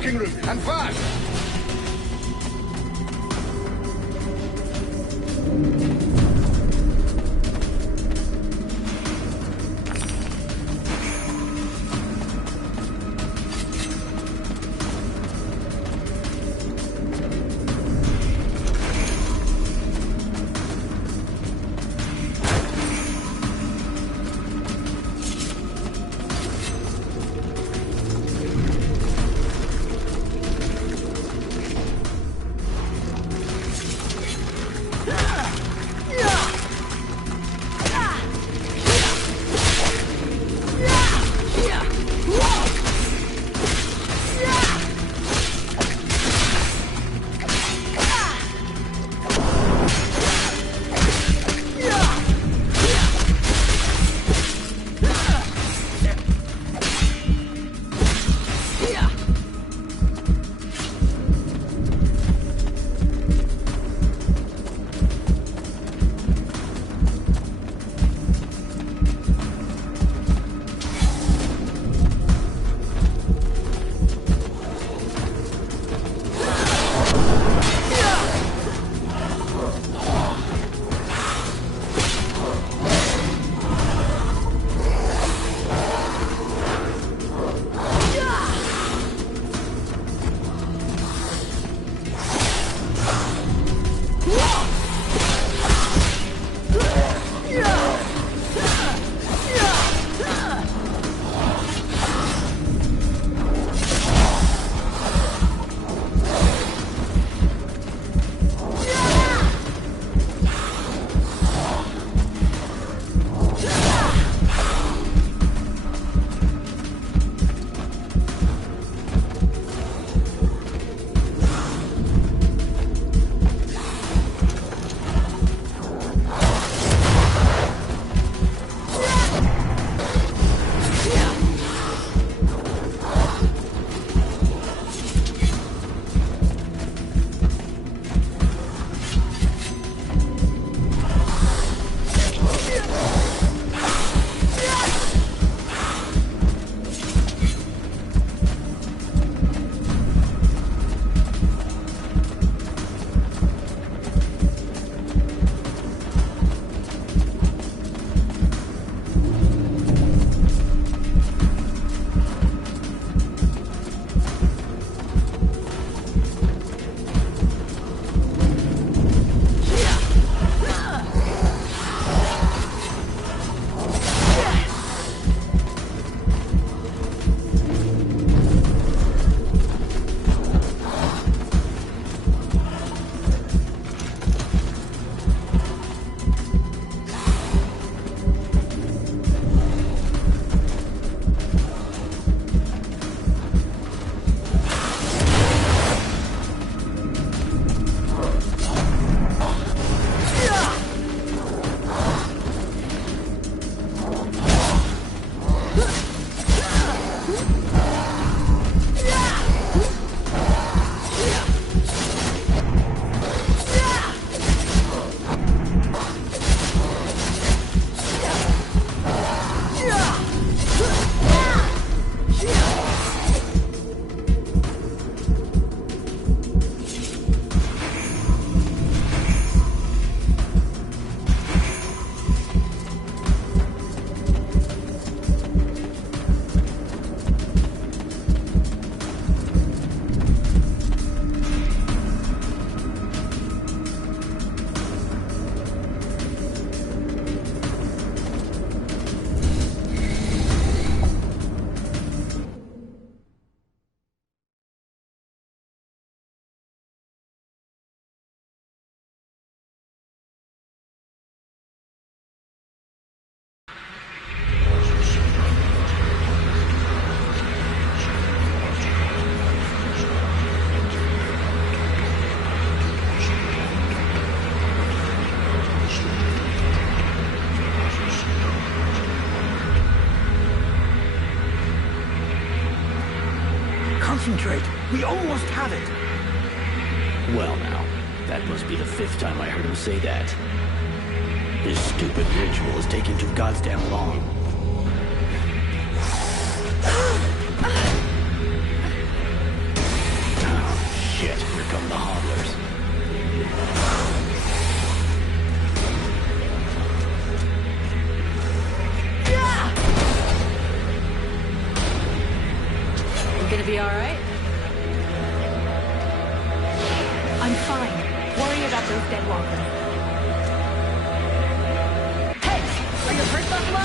smoking room, and fast! Concentrate! We almost have it! Well now, that must be the 5th time I heard him say that. This stupid ritual is taking too goddamn long. come the hodlers. You gonna be alright? I'm fine. Worry about those dead walkers. Hey! Are you hurt, Buffalo?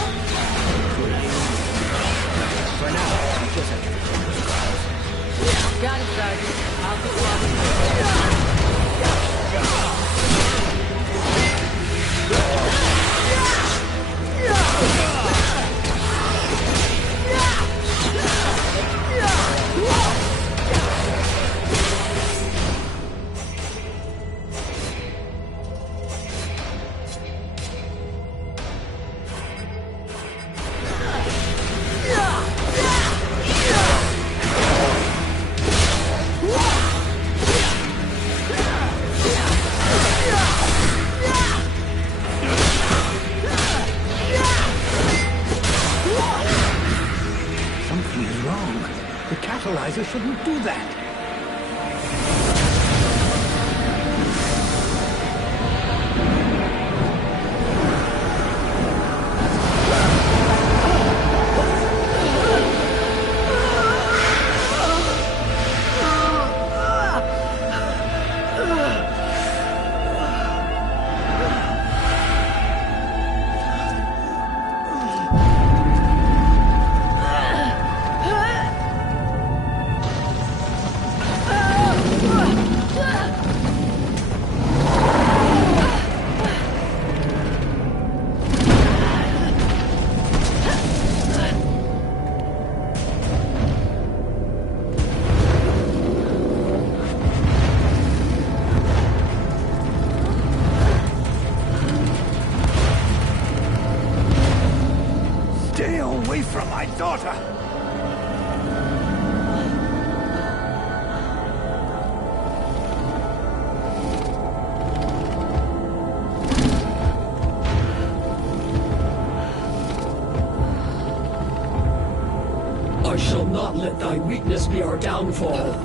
For now, we just have to defend those crowds. Got it, Sergeant. I'll be walking. Something is wrong. The catalyzer shouldn't do that. Stay away from my daughter! I shall not let thy weakness be our downfall.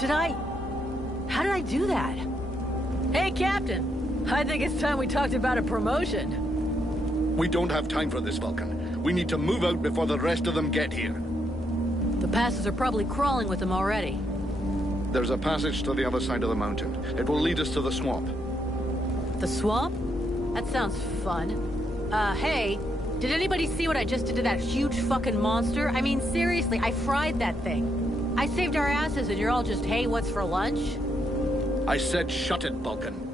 How did I do that? Hey, Captain. I think it's time we talked about a promotion. We don't have time for this, Vulcan. We need to move out before the rest of them get here. The passes are probably crawling with them already. There's a passage to the other side of the mountain. It will lead us to the swamp. The swamp? That sounds fun. Hey, did anybody see what I just did to that huge fucking monster? I mean, seriously, I fried that thing. I saved our asses and you're all just, hey, what's for lunch? I said shut it, Vulcan.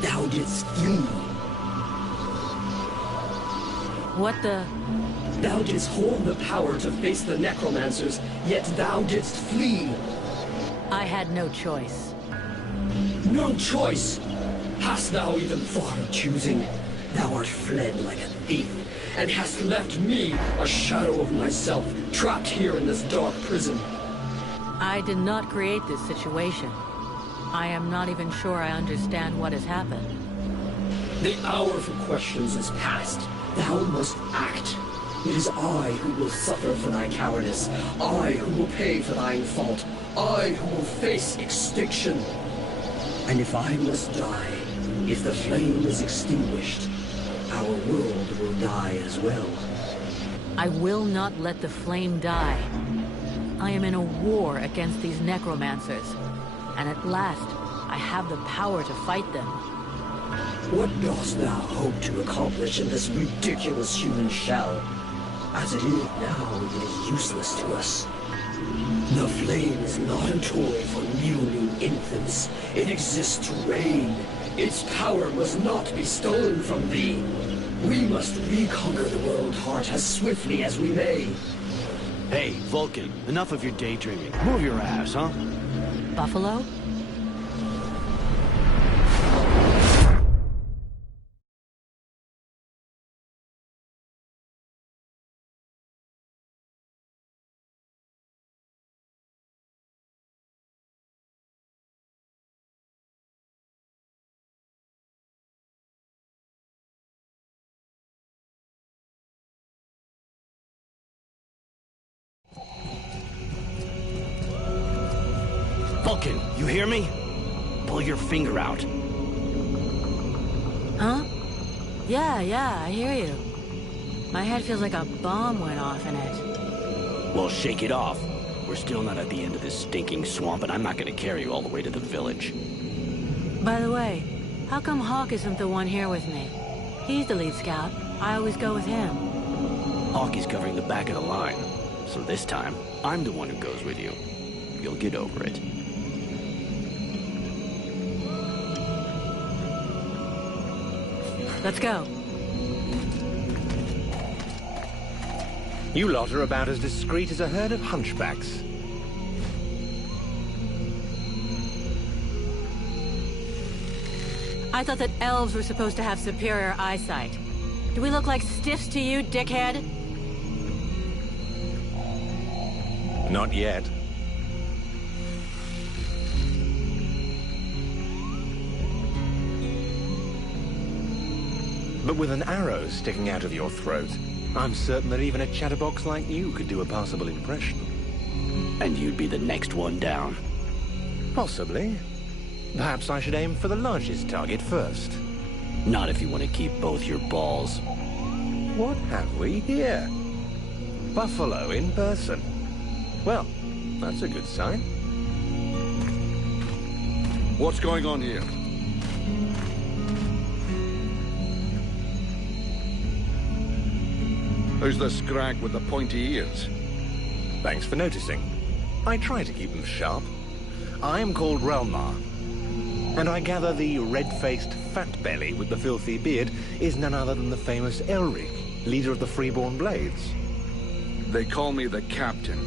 Thou didst flee. What the... Thou didst hold the power to face the necromancers, yet thou didst flee. I had no choice. No choice! Hast thou even thought of choosing? Thou art fled like a thief, and hast left me, a shadow of myself, trapped here in this dark prison. I did not create this situation. I am not even sure I understand what has happened. The hour for questions is past. Thou must act. It is I who will suffer for thy cowardice. I who will pay for thine fault. I who will face extinction. And if I must die, if the flame is extinguished, our world will die as well. I will not let the flame die. I am in a war against these necromancers. And at last, I have the power to fight them. What dost thou hope to accomplish in this ridiculous human shell? As it is now, it is useless to us. The flame is not a toy for mewling infants. It exists to reign. Its power must not be stolen from thee. We must reconquer the world heart as swiftly as we may. Hey, Vulcan, enough of your daydreaming. Move your ass, huh? Buffalo? Vulcan, you hear me? Pull your finger out. Huh? Yeah, I hear you. My head feels like a bomb went off in it. Well, shake it off. We're still not at the end of this stinking swamp, and I'm not gonna carry you all the way to the village. By the way, how come Hawk isn't the one here with me? He's the lead scout. I always go with him. Hawk is covering the back of the line, so this time, I'm the one who goes with you. You'll get over it. Let's go. You lot are about as discreet as a herd of hunchbacks. I thought that elves were supposed to have superior eyesight. Do we look like stiffs to you, dickhead? Not yet. But with an arrow sticking out of your throat, I'm certain that even a chatterbox like you could do a passable impression. And you'd be the next one down. Possibly. Perhaps I should aim for the largest target first. Not if you want to keep both your balls. What have we here? Buffalo in person. Well, that's a good sign. What's going on here? Who's the scrag with the pointy ears? Thanks for noticing. I try to keep them sharp. I am called Relmar, and I gather the red-faced fat belly with the filthy beard is none other than the famous Elric, leader of the Freeborn Blades. They call me the Captain.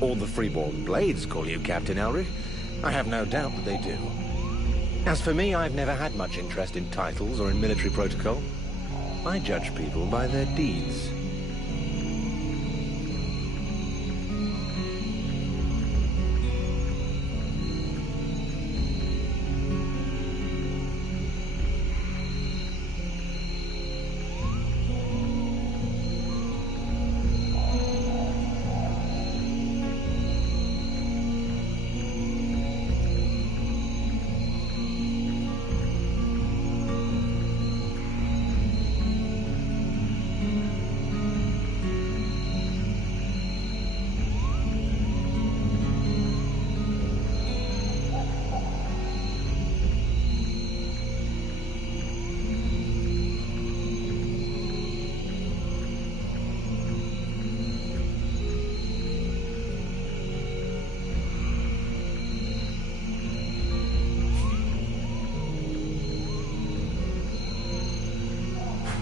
All the Freeborn Blades call you Captain Elric. I have no doubt that they do. As for me, I've never had much interest in titles or in military protocol. I judge people by their deeds.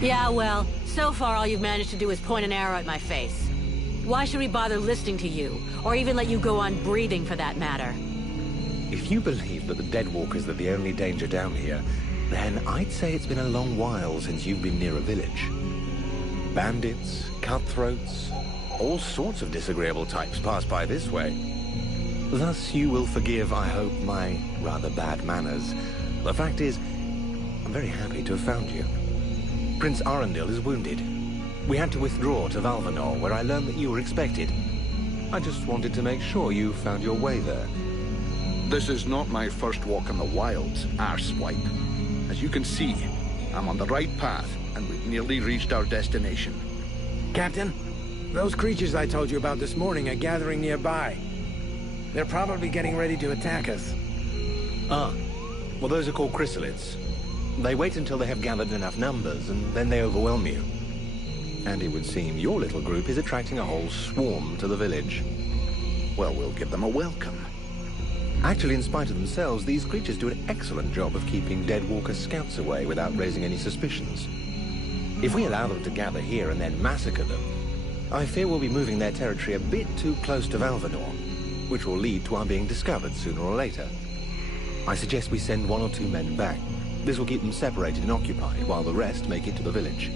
Yeah, well, so far all you've managed to do is point an arrow at my face. Why should we bother listening to you? Or even let you go on breathing, for that matter? If you believe that the Deadwalkers are the only danger down here, then I'd say it's been a long while since you've been near a village. Bandits, cutthroats, all sorts of disagreeable types pass by this way. Thus you will forgive, I hope, my rather bad manners. The fact is, I'm very happy to have found you. Prince Arundel is wounded. We had to withdraw to Valvanor, where I learned that you were expected. I just wanted to make sure you found your way there. This is not my first walk in the wilds, arsewipe. As you can see, I'm on the right path, and we've nearly reached our destination. Captain, those creatures I told you about this morning are gathering nearby. They're probably getting ready to attack us. Ah, well those are called chrysalids. They wait until they have gathered enough numbers, and then they overwhelm you. And it would seem your little group is attracting a whole swarm to the village. Well, we'll give them a welcome. Actually, in spite of themselves, these creatures do an excellent job of keeping Deadwalker scouts away without raising any suspicions. If we allow them to gather here and then massacre them, I fear we'll be moving their territory a bit too close to Valvanor, which will lead to our being discovered sooner or later. I suggest we send 1 or 2 men back. This will keep them separated and occupied while the rest make it to the village.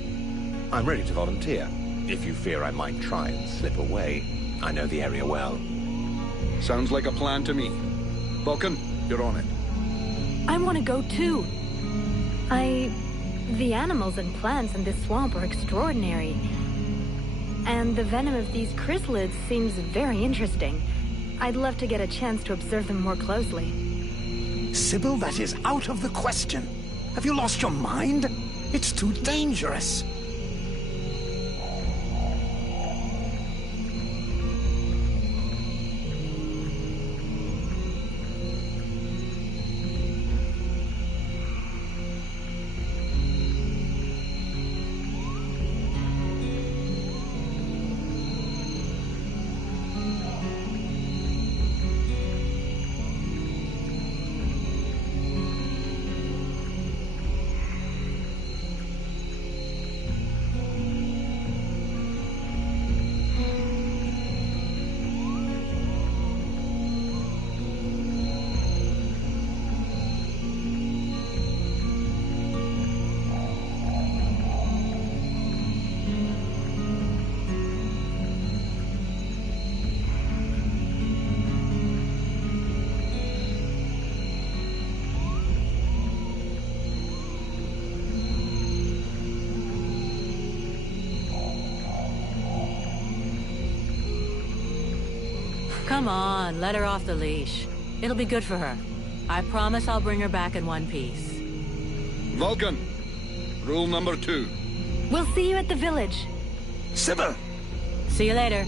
I'm ready to volunteer, if you fear I might try and slip away. I know the area well. Sounds like a plan to me. Vulcan, you're on it. I want to go too. The animals and plants in this swamp are extraordinary. And the venom of these chrysalids seems very interesting. I'd love to get a chance to observe them more closely. Sybil, that is out of the question. Have you lost your mind? It's too dangerous. Come on, let her off the leash. It'll be good for her. I promise I'll bring her back in one piece. Vulcan, rule number 2. We'll see you at the village. Sybil! See you later.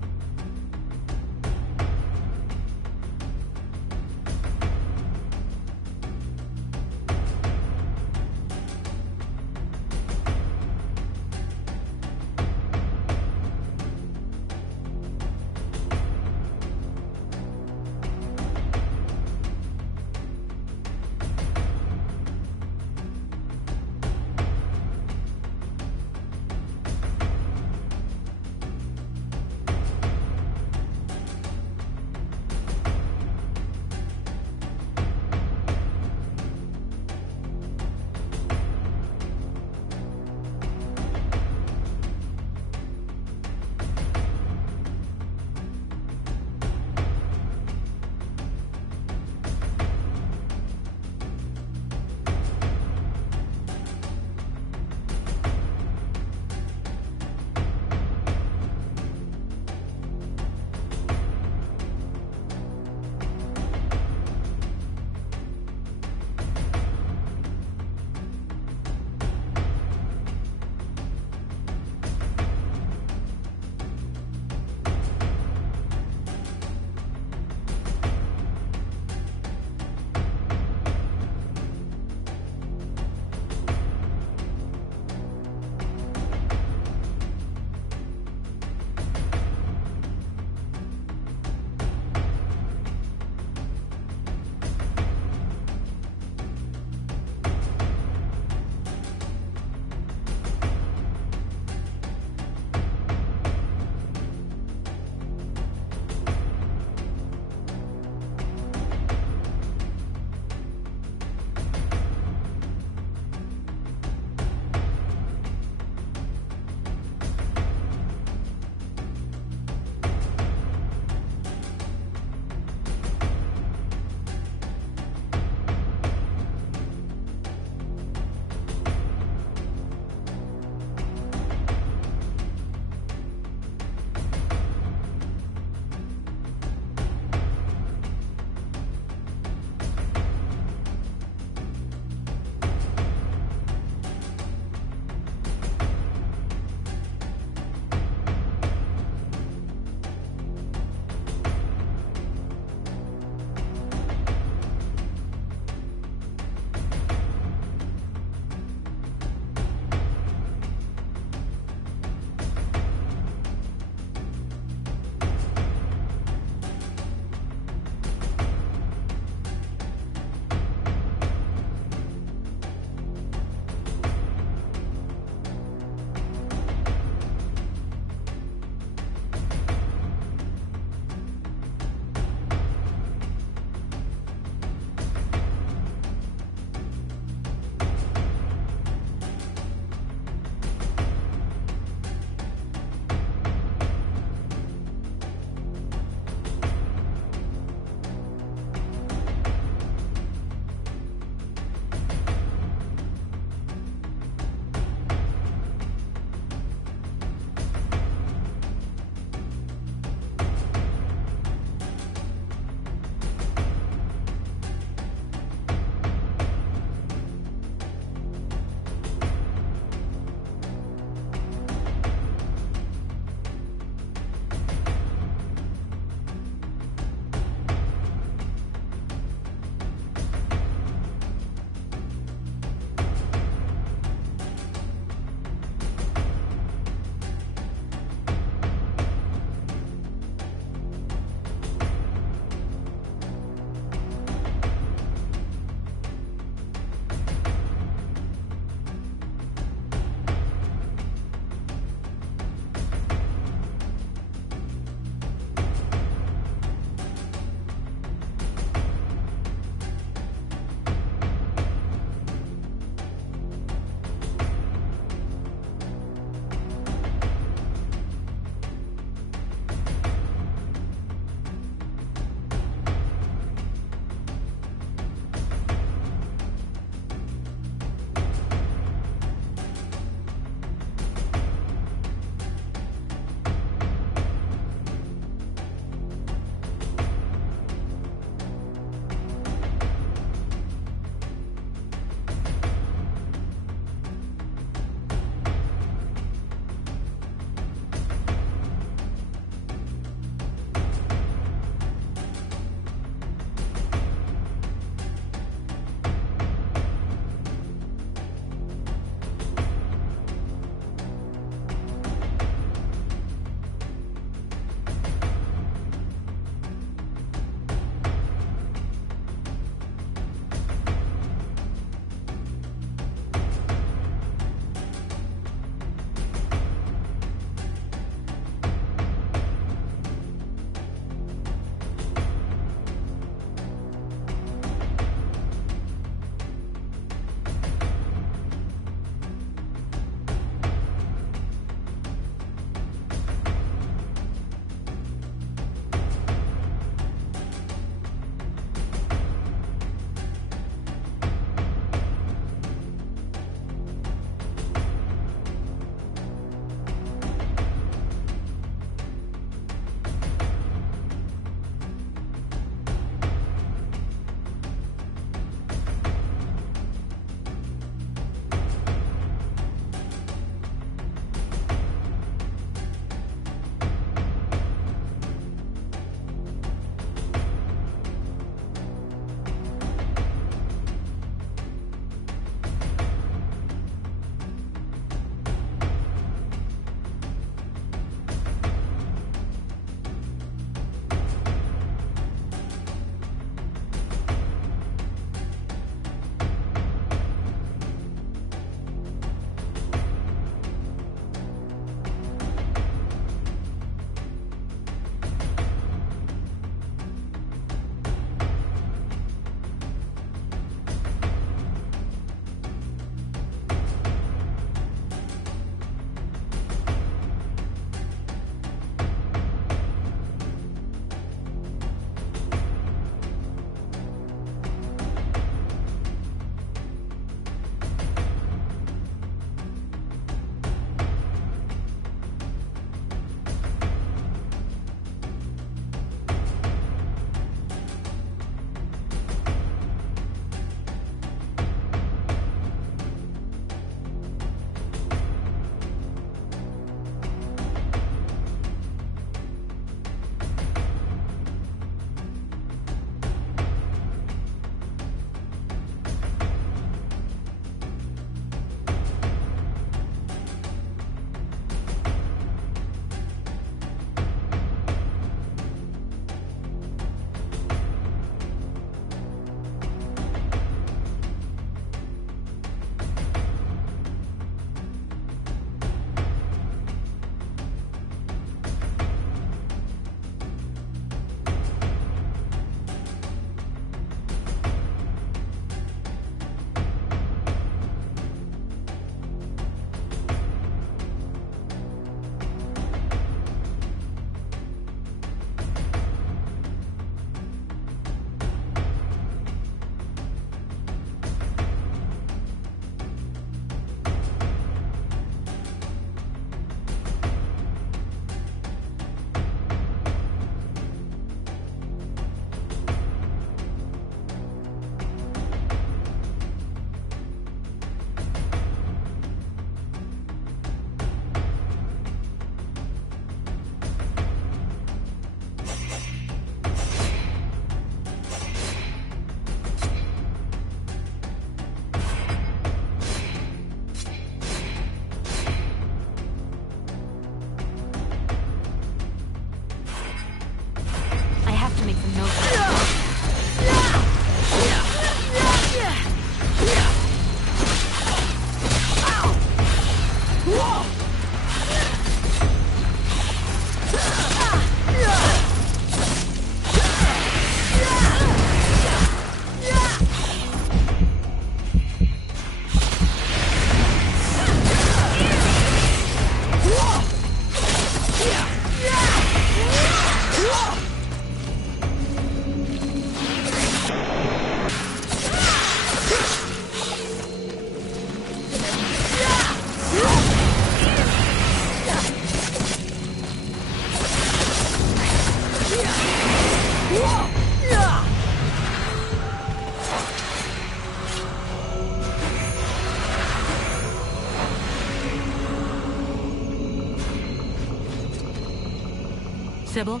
Sybil,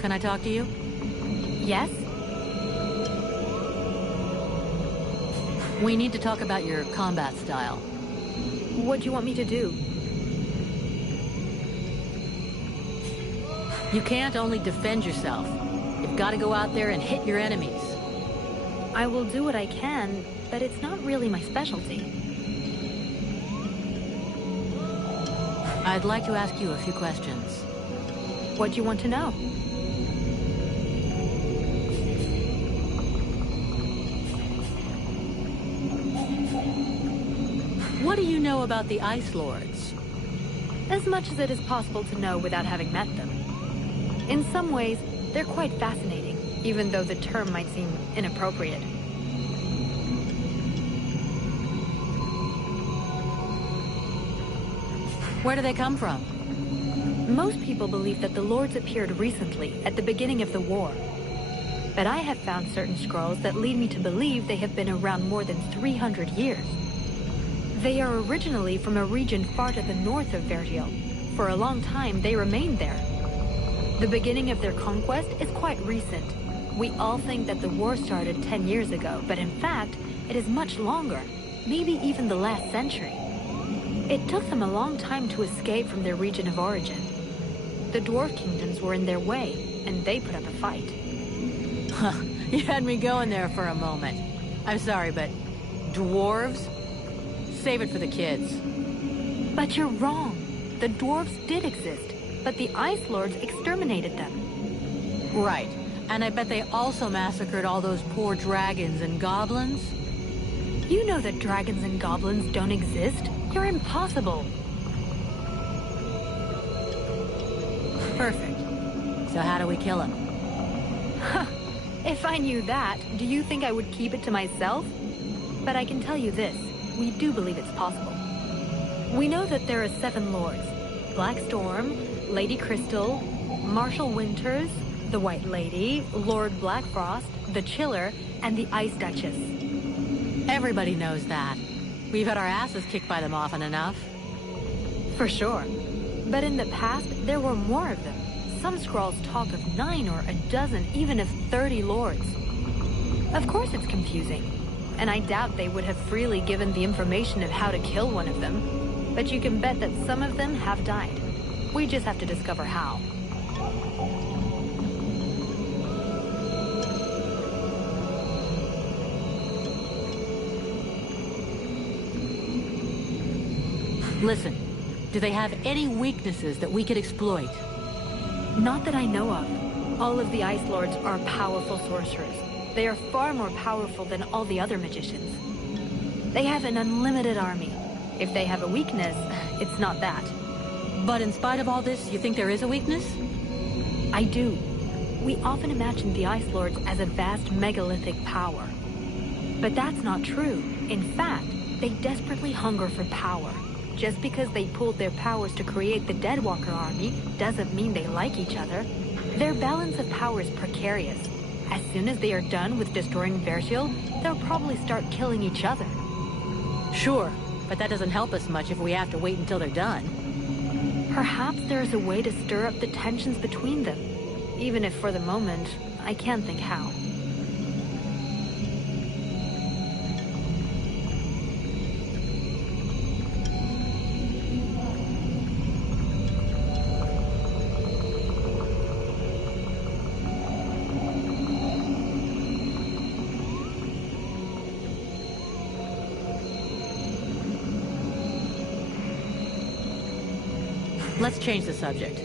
can I talk to you? Yes? We need to talk about your combat style. What do you want me to do? You can't only defend yourself. You've got to go out there and hit your enemies. I will do what I can, but it's not really my specialty. I'd like to ask you a few questions. What do you want to know? What do you know about the Ice Lords? As much as it is possible to know without having met them. In some ways, they're quite fascinating, even though the term might seem inappropriate. Where do they come from? Most people believe that the Lords appeared recently, at the beginning of the war. But I have found certain scrolls that lead me to believe they have been around more than 300 years. They are originally from a region far to the north of Vertiel. For a long time, they remained there. The beginning of their conquest is quite recent. We all think that the war started 10 years ago, but in fact, it is much longer, maybe even the last century. It took them a long time to escape from their region of origin. The dwarf kingdoms were in their way, and they put up a fight. You had me going there for a moment. I'm sorry, but dwarves? Save it for the kids. But you're wrong. The dwarves did exist, but the Ice Lords exterminated them. Right. And I bet they also massacred all those poor dragons and goblins? You know that dragons and goblins don't exist. You're impossible. Perfect. So how do we kill him? If I knew that, do you think I would keep it to myself? But I can tell you this, we do believe it's possible. We know that there are 7 lords. Black Storm, Lady Crystal, Marshal Winters, the White Lady, Lord Blackfrost, the Chiller, and the Ice Duchess. Everybody knows that. We've had our asses kicked by them often enough. For sure. But in the past, there were more of them. Some scrolls talk of 9 or a dozen, even of 30 lords. Of course it's confusing. And I doubt they would have freely given the information of how to kill one of them. But you can bet that some of them have died. We just have to discover how. Listen, do they have any weaknesses that we could exploit? Not that I know of. All of the Ice Lords are powerful sorcerers. They are far more powerful than all the other magicians. They have an unlimited army. If they have a weakness, it's not that. But in spite of all this, you think there is a weakness? I do. We often imagine the Ice Lords as a vast megalithic power. But that's not true. In fact, they desperately hunger for power. Just because they pooled their powers to create the Deadwalker army doesn't mean they like each other. Their balance of power is precarious. As soon as they are done with destroying Vertiel, they'll probably start killing each other. Sure, but that doesn't help us much if we have to wait until they're done. Perhaps there's a way to stir up the tensions between them. Even if for the moment, I can't think how. Let's change the subject.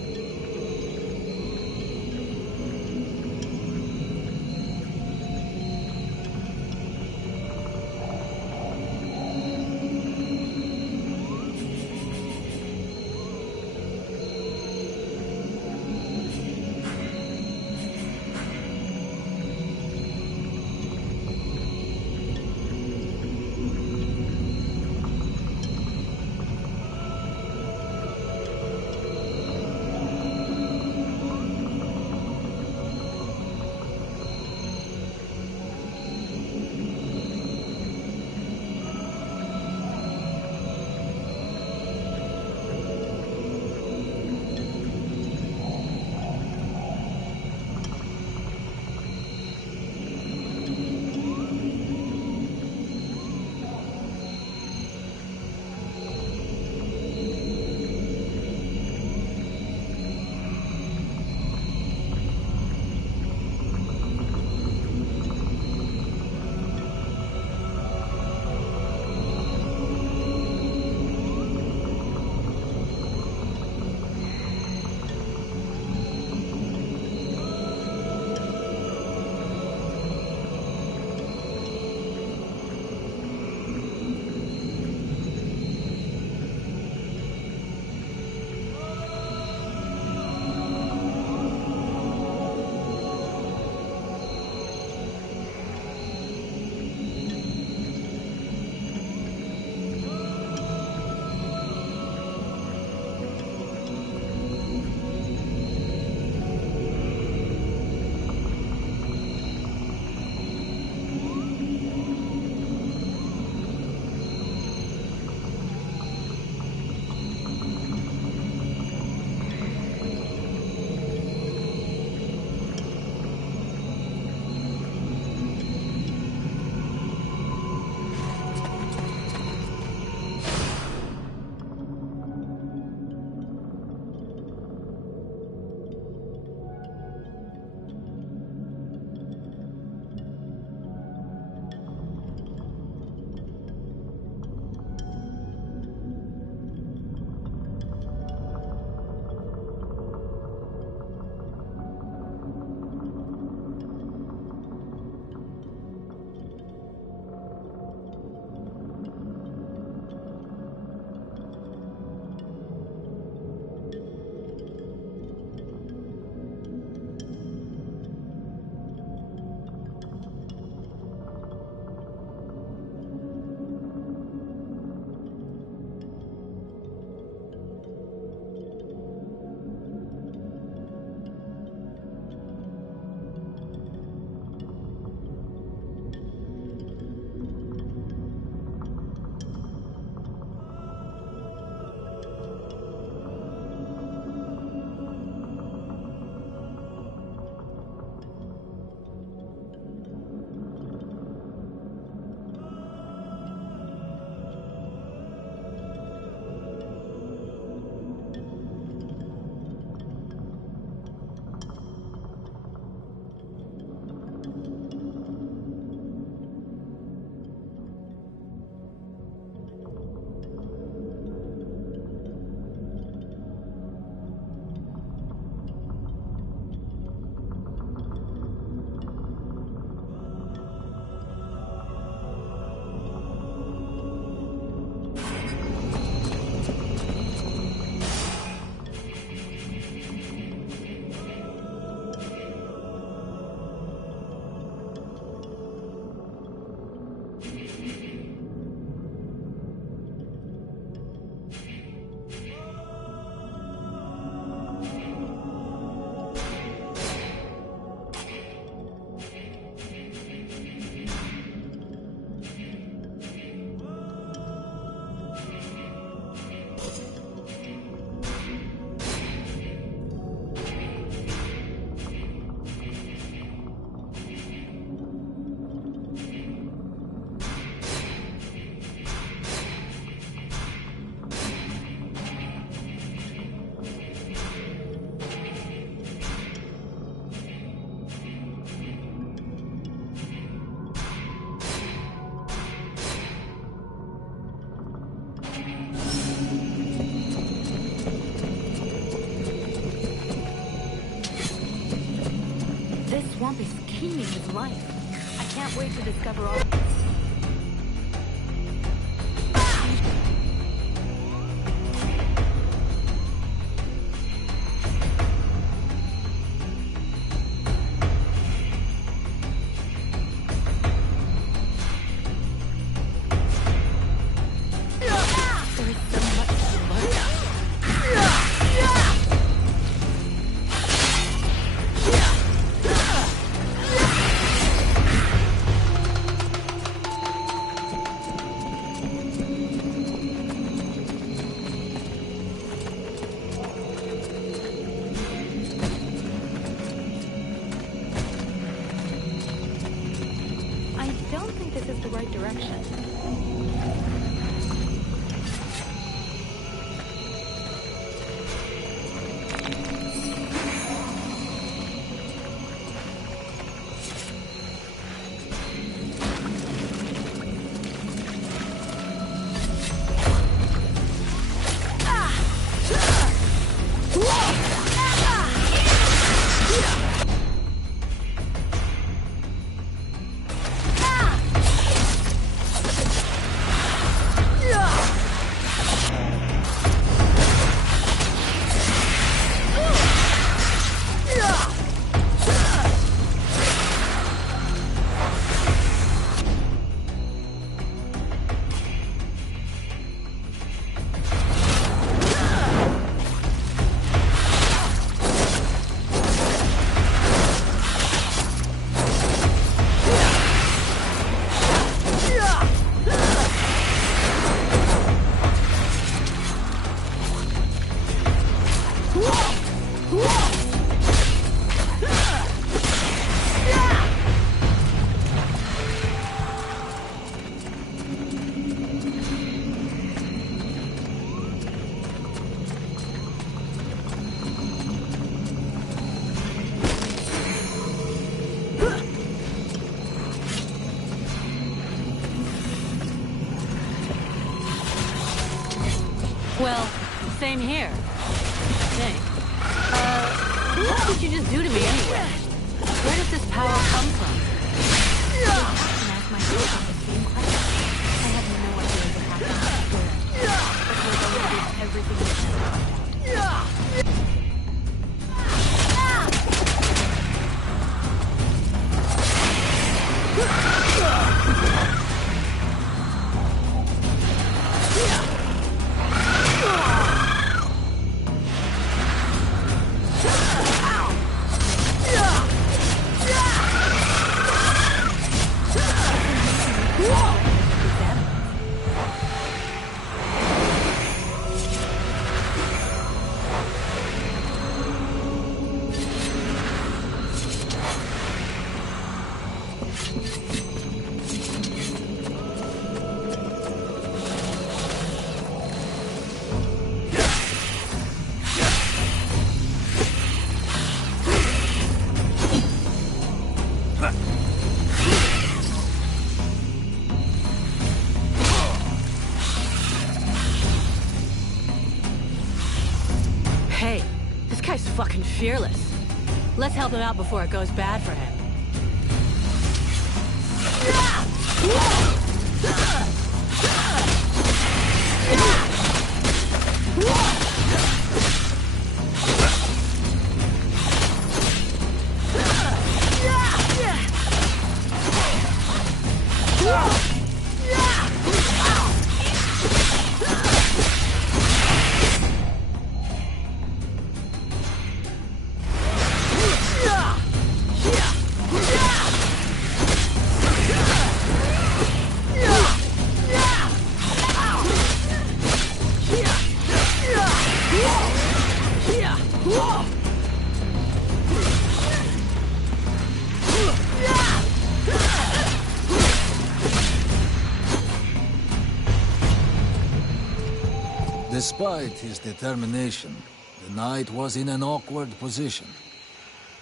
teeming with life. I can't wait to discover all... Well, same here. I think. What did you just do to me anyway? Where does this power come from? I can ask myself the same question. I have no idea what happened. But we're going to do everything we can to find out. Hey, this guy's fucking fearless. Let's help him out before it goes bad for him. Despite his determination, the knight was in an awkward position.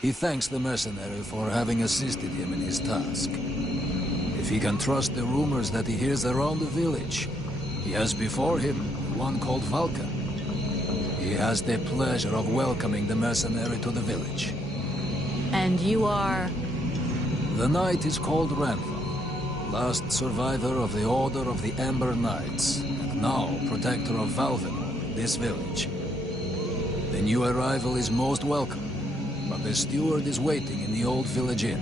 He thanks the mercenary for having assisted him in his task. If he can trust the rumors that he hears around the village, he has before him one called Vulcan. He has the pleasure of welcoming the mercenary to the village. And you are... The knight is called Rantham, last survivor of the Order of the Amber Knights, and now protector of Valvenor, this village. The new arrival is most welcome, but the steward is waiting in the old village inn.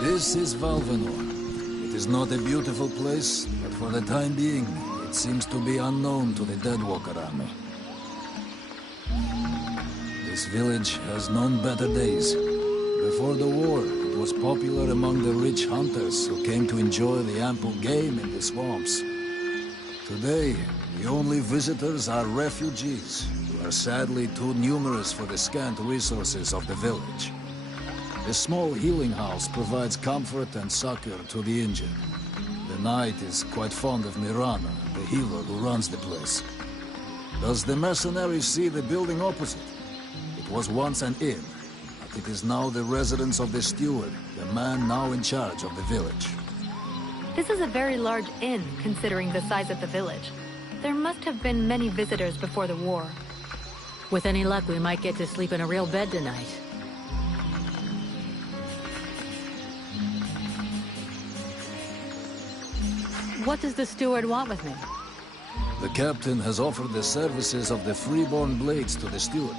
This is Valvenor. It is not a beautiful place, but for the time being, it seems to be unknown to the Deadwalker army. This village has known better days. Before the war, it was popular among the rich hunters who came to enjoy the ample game in the swamps. Today, the only visitors are refugees, who are sadly too numerous for the scant resources of the village. The small healing house provides comfort and succor to the injured. The knight is quite fond of Mirana, the healer who runs the place. Does the mercenary see the building opposite? It was once an inn, but it is now the residence of the steward, the man now in charge of the village. This is a very large inn, considering the size of the village. There must have been many visitors before the war. With any luck, we might get to sleep in a real bed tonight. What does the steward want with me? The captain has offered the services of the freeborn blades to the steward.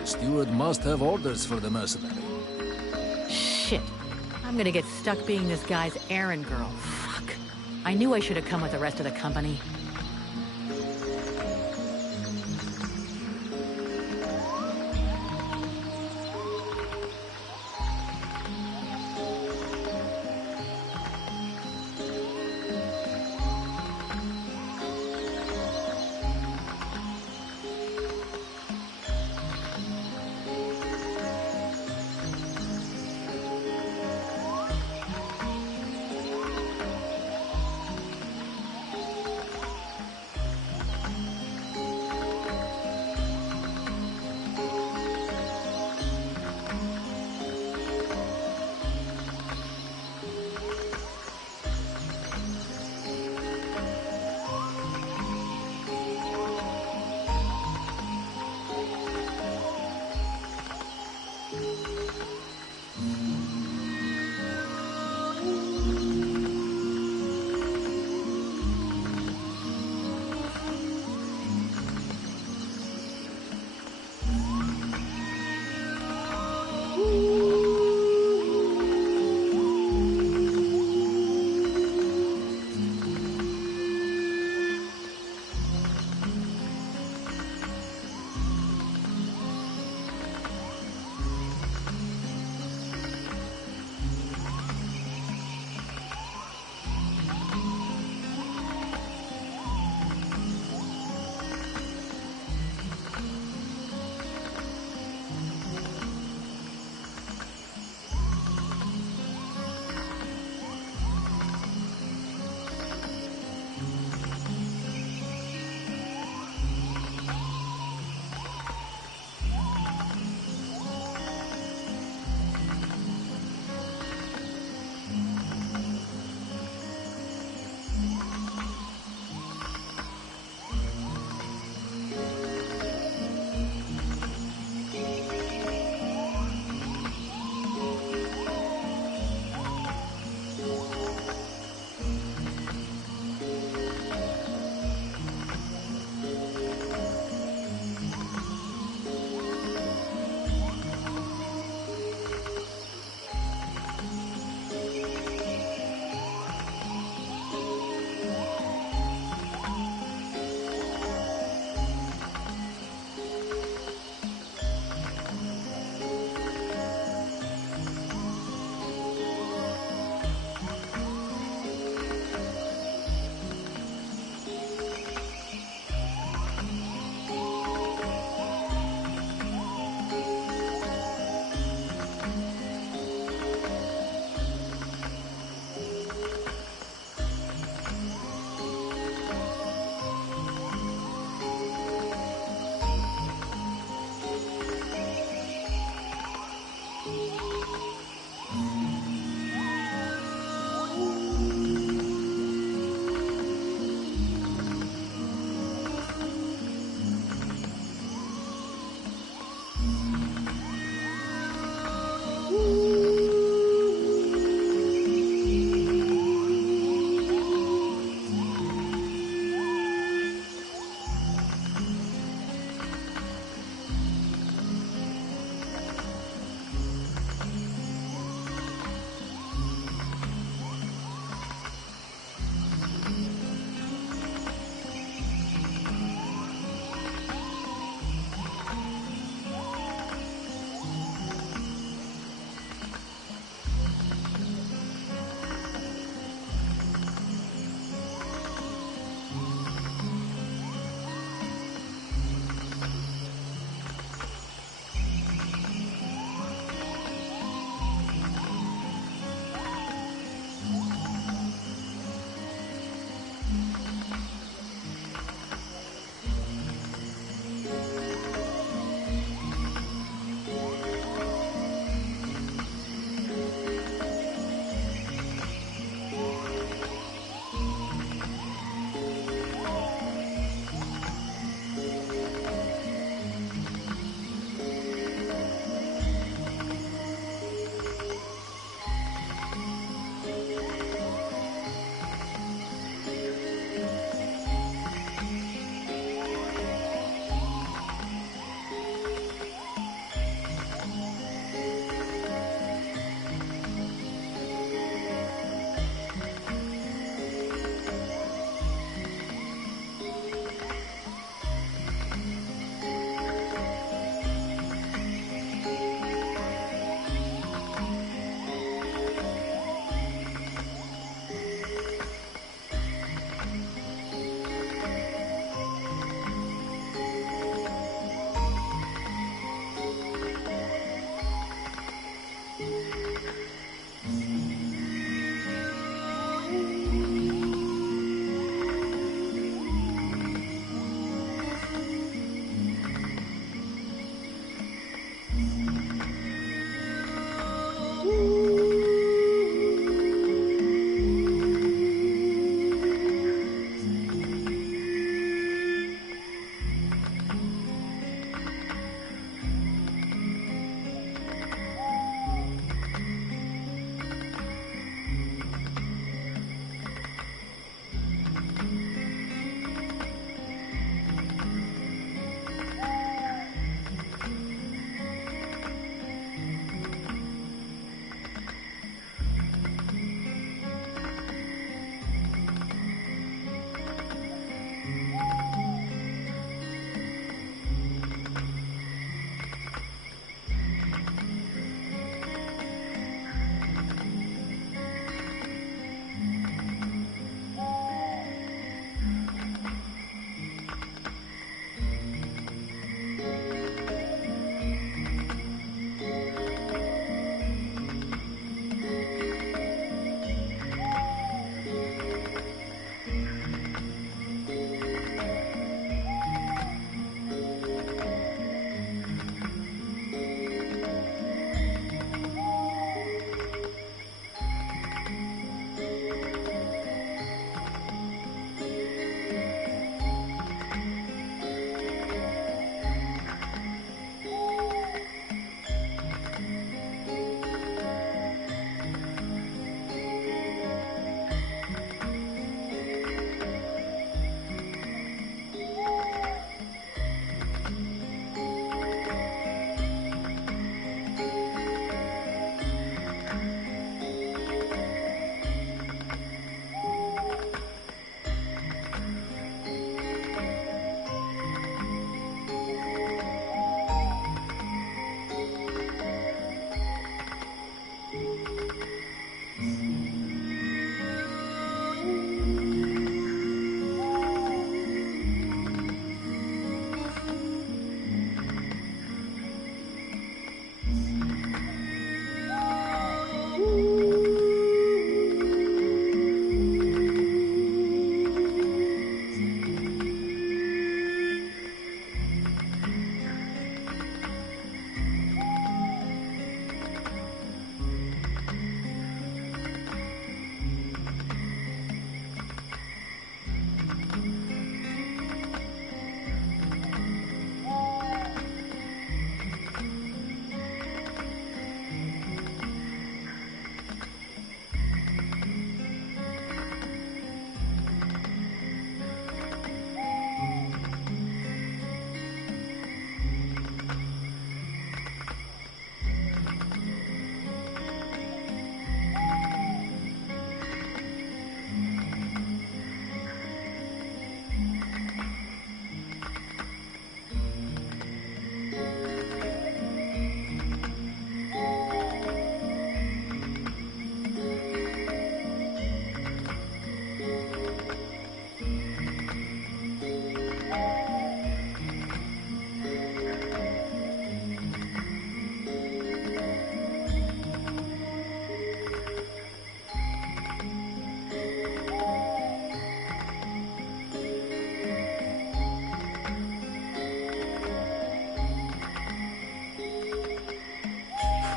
The steward must have orders for the mercenary. Shit. I'm gonna get stuck being this guy's errand girl. Fuck. I knew I should have come with the rest of the company.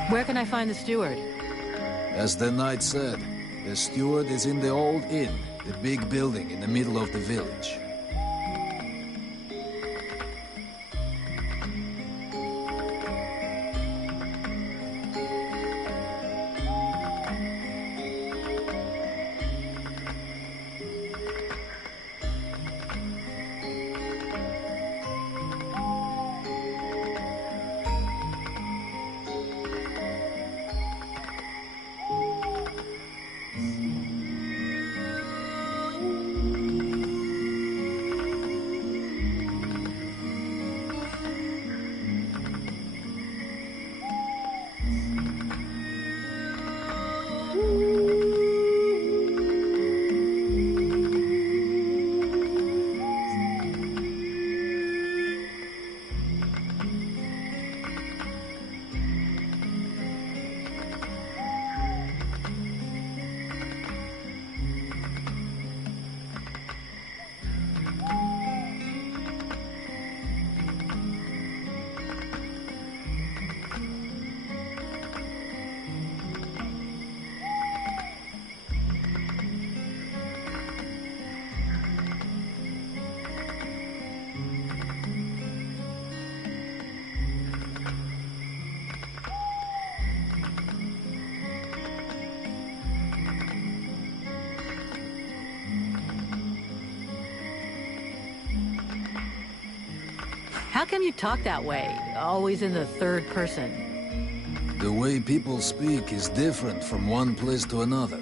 Where can I find the steward? As the knight said, the steward is in the old inn, the big building in the middle of the village. How come you talk that way? Always in the third person. The way people speak is different from one place to another,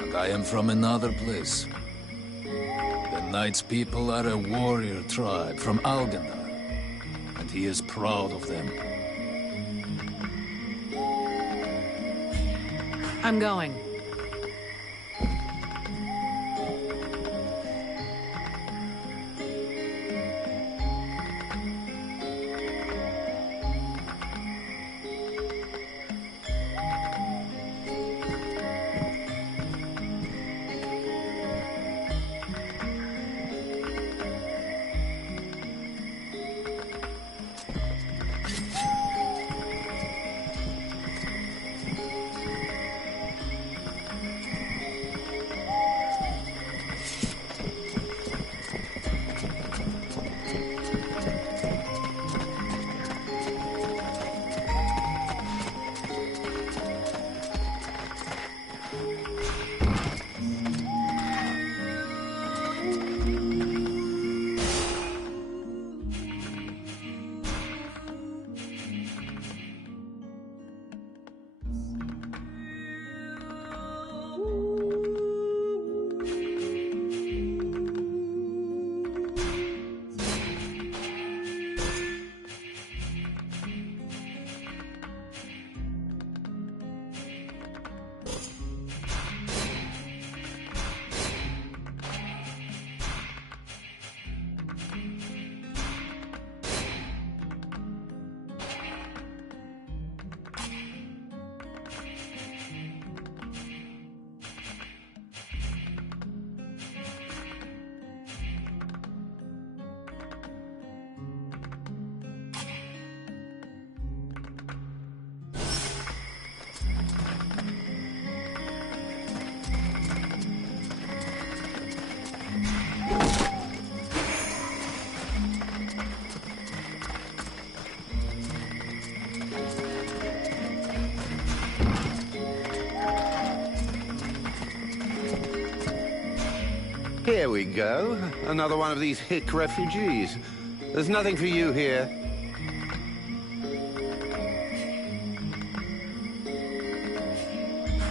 and I am from another place. The Knight's people are a warrior tribe from Algandar, and he is proud of them. I'm going. Here we go. Another one of these hick refugees. There's nothing for you here.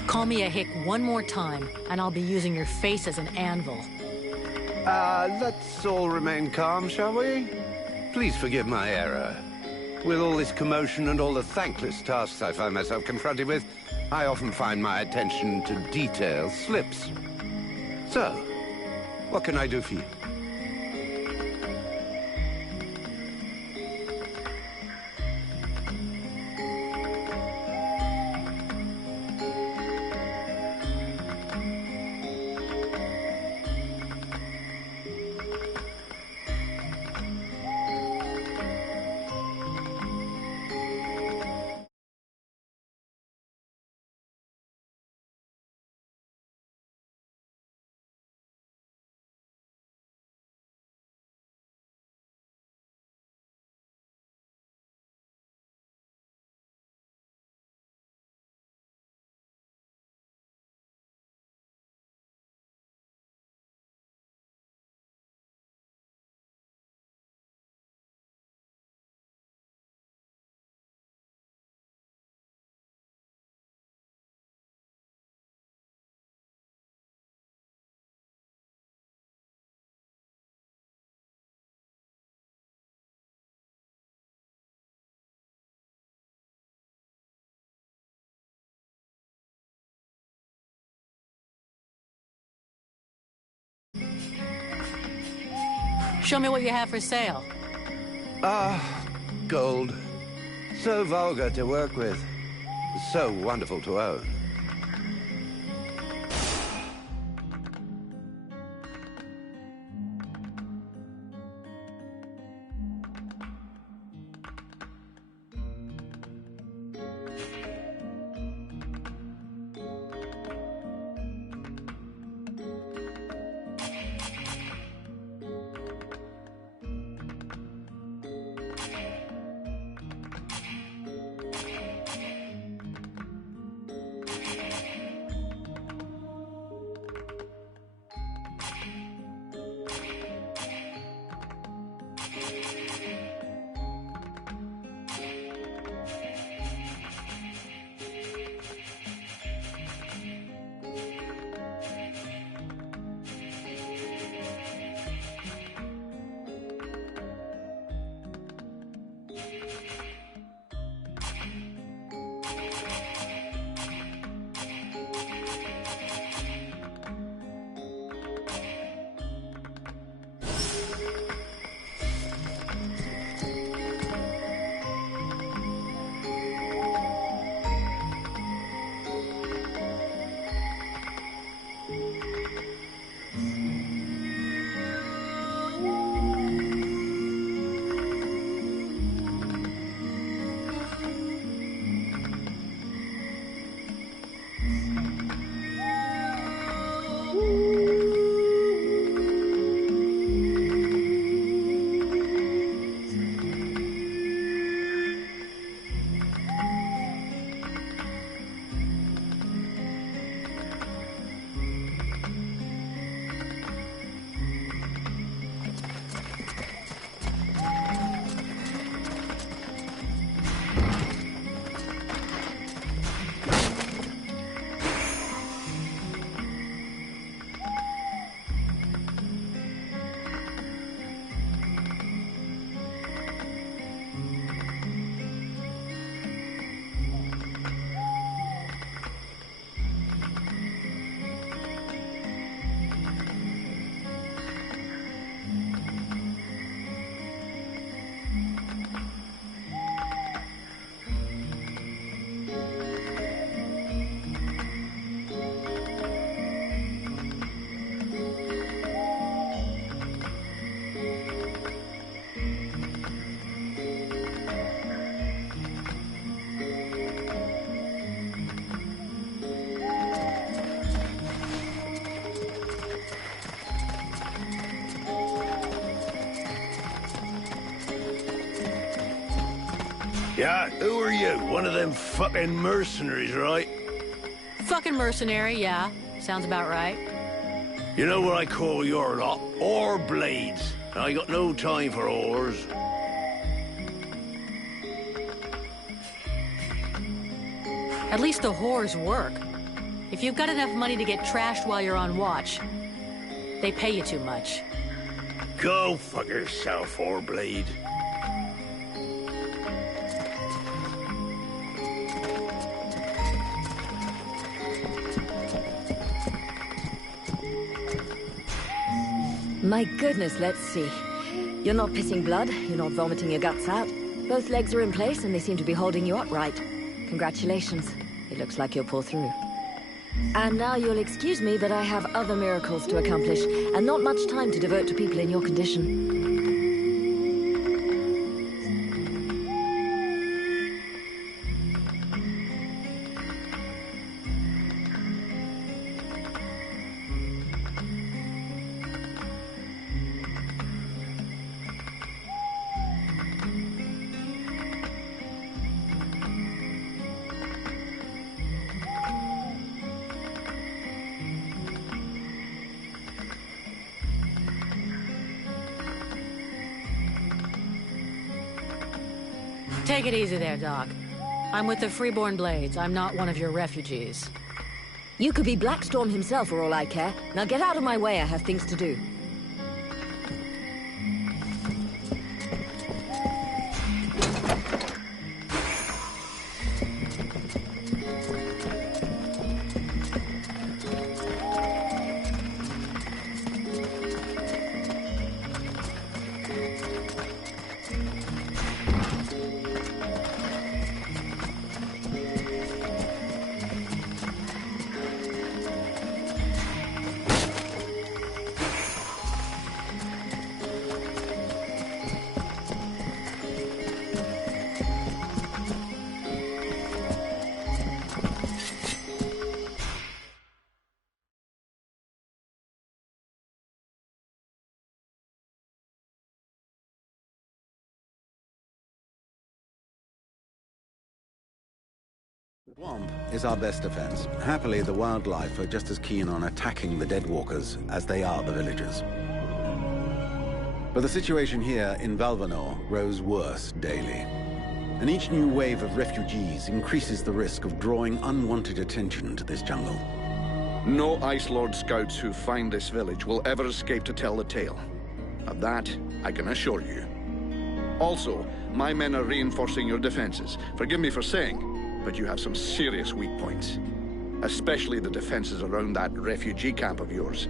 Call me a hick one more time, and I'll be using your face as an anvil. Let's all remain calm, shall we? Please forgive my error. With all this commotion and all the thankless tasks I find myself confronted with, I often find my attention to detail slips. So, what can I do for you? Show me what you have for sale. Gold. So vulgar to work with. So wonderful to own. Yeah, who are you? One of them fucking mercenaries, right? Fucking mercenary, yeah. Sounds about right. You know what I call your lot? Ore blades. I got no time for ores. At least the whores work. If you've got enough money to get trashed while you're on watch, they pay you too much. Go fuck yourself, ore blade. My goodness, let's see. You're not pissing blood, you're not vomiting your guts out. Both legs are in place and they seem to be holding you upright. Congratulations. It looks like you'll pull through. And now you'll excuse me, but I have other miracles to accomplish, and not much time to devote to people in your condition. Take it easy there, Doc. I'm with the Freeborn Blades. I'm not one of your refugees. You could be Blackstorm himself for all I care. Now get out of my way, I have things to do. Swamp is our best defense. Happily, the wildlife are just as keen on attacking the Deadwalkers as they are the villagers. But the situation here in Valvanor grows worse daily. And each new wave of refugees increases the risk of drawing unwanted attention to this jungle. No Ice Lord scouts who find this village will ever escape to tell the tale. Of that, I can assure you. Also, my men are reinforcing your defenses. Forgive me for saying, but you have some serious weak points. Especially the defenses around that refugee camp of yours.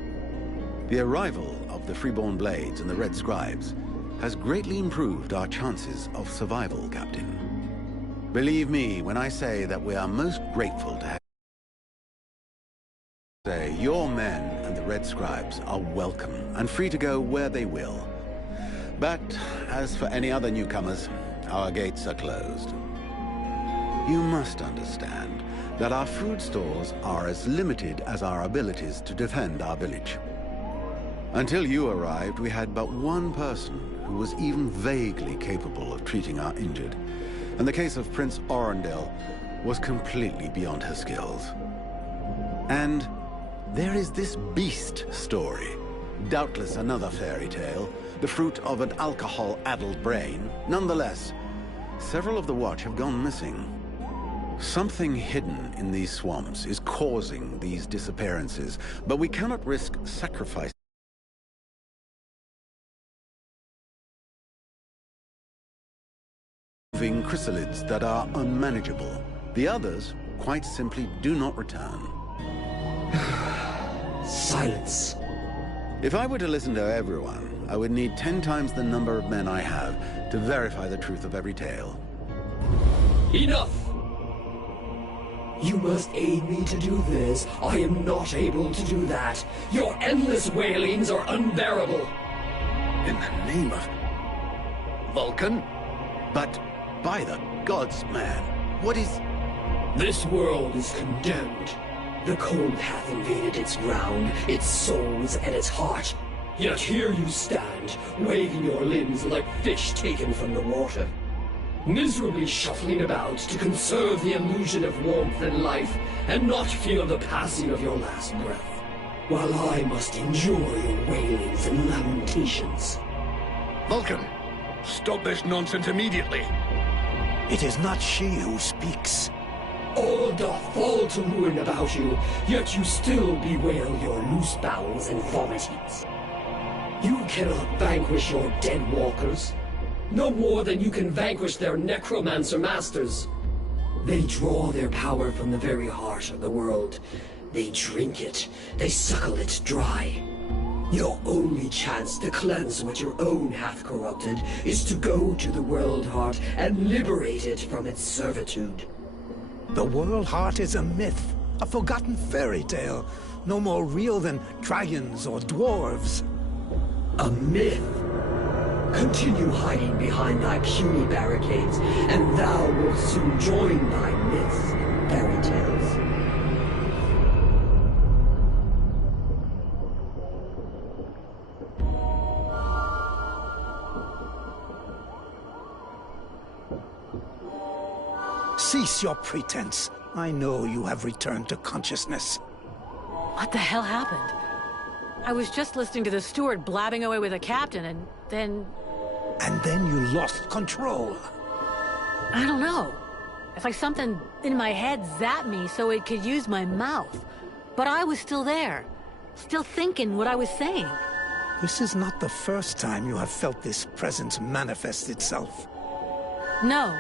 The arrival of the Freeborn Blades and the Red Scribes has greatly improved our chances of survival, Captain. Believe me when I say that we are most grateful to have your men and the Red Scribes are welcome and free to go where they will. But as for any other newcomers, our gates are closed. You must understand that our food stores are as limited as our abilities to defend our village. Until you arrived, we had but one person who was even vaguely capable of treating our injured. And the case of Prince Orendil was completely beyond her skills. And there is this beast story. Doubtless another fairy tale, the fruit of an alcohol-addled brain. Nonetheless, several of the Watch have gone missing. Something hidden in these swamps is causing these disappearances, but we cannot risk sacrificing chrysalids that are unmanageable. The others quite simply do not return. Silence. If I were to listen to everyone, I would need 10 times the number of men I have to verify the truth of every tale. Enough! You must aid me to do this. I am not able to do that. Your endless wailings are unbearable. In the name of Vulcan? But by the gods, man, what is... This world is condemned. The cold hath invaded its ground, its souls, and its heart. Yet here you stand, waving your limbs like fish taken from the water. Miserably shuffling about to conserve the illusion of warmth and life, and not feel the passing of your last breath, while I must endure your wailings and lamentations. Vulcan, stop this nonsense immediately. It is not she who speaks. All doth fall to ruin about you, yet you still bewail your loose bowels and vomitings. You cannot vanquish your dead walkers, no more than you can vanquish their necromancer masters. They draw their power from the very heart of the world. They drink it, they suckle it dry. Your only chance to cleanse what your own hath corrupted is to go to the World Heart and liberate it from its servitude. The World Heart is a myth, a forgotten fairy tale, no more real than dragons or dwarves. A myth? Continue hiding behind thy puny barricades, and thou wilt soon join thy myths and fairy tales. Cease your pretense. I know you have returned to consciousness. What the hell happened? I was just listening to the steward blabbing away with the captain, and then... And then you lost control. I don't know. It's like something in my head zapped me so it could use my mouth. But I was still there, still thinking what I was saying. This is not the first time you have felt this presence manifest itself. No.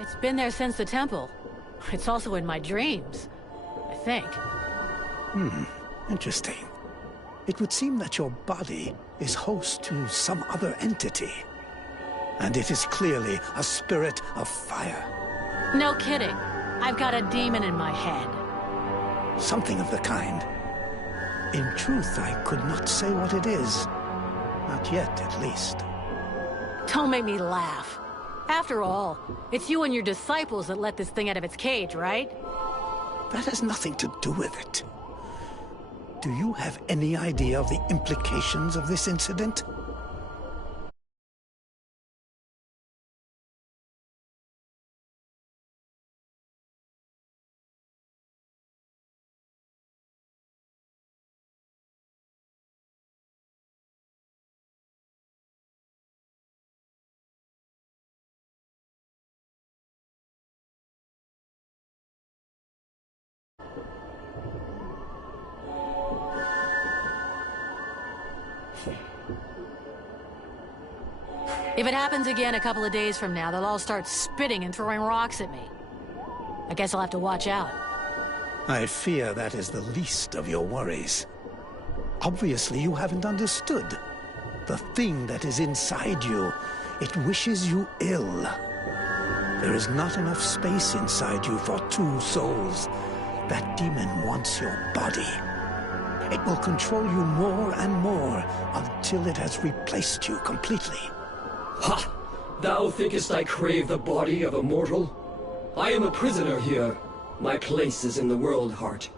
It's been there since the temple. It's also in my dreams, I think. Interesting. It would seem that your body is host to some other entity. And it is clearly a spirit of fire. No kidding. I've got a demon in my head. Something of the kind. In truth, I could not say what it is. Not yet, at least. Don't make me laugh. After all, it's you and your disciples that let this thing out of its cage, right? That has nothing to do with it. Do you have any idea of the implications of this incident? If it happens again a couple of days from now, they'll all start spitting and throwing rocks at me. I guess I'll have to watch out. I fear that is the least of your worries. Obviously, you haven't understood. The thing that is inside you, it wishes you ill. There is not enough space inside you for two souls. That demon wants your body. It will control you more and more until it has replaced you completely. Ha! Thou thinkest I crave the body of a mortal? I am a prisoner here. My place is in the world heart.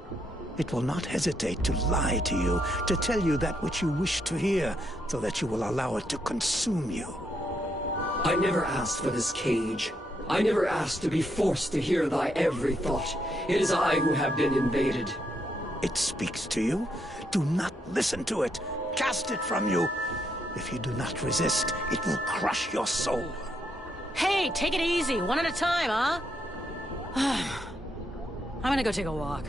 It will not hesitate to lie to you, to tell you that which you wish to hear, so that you will allow it to consume you. I never asked for this cage. I never asked to be forced to hear thy every thought. It is I who have been invaded. It speaks to you. Do not listen to it. Cast it from you. If you do not resist, it will crush your soul. Hey, take it easy. One at a time, huh? I'm gonna go take a walk.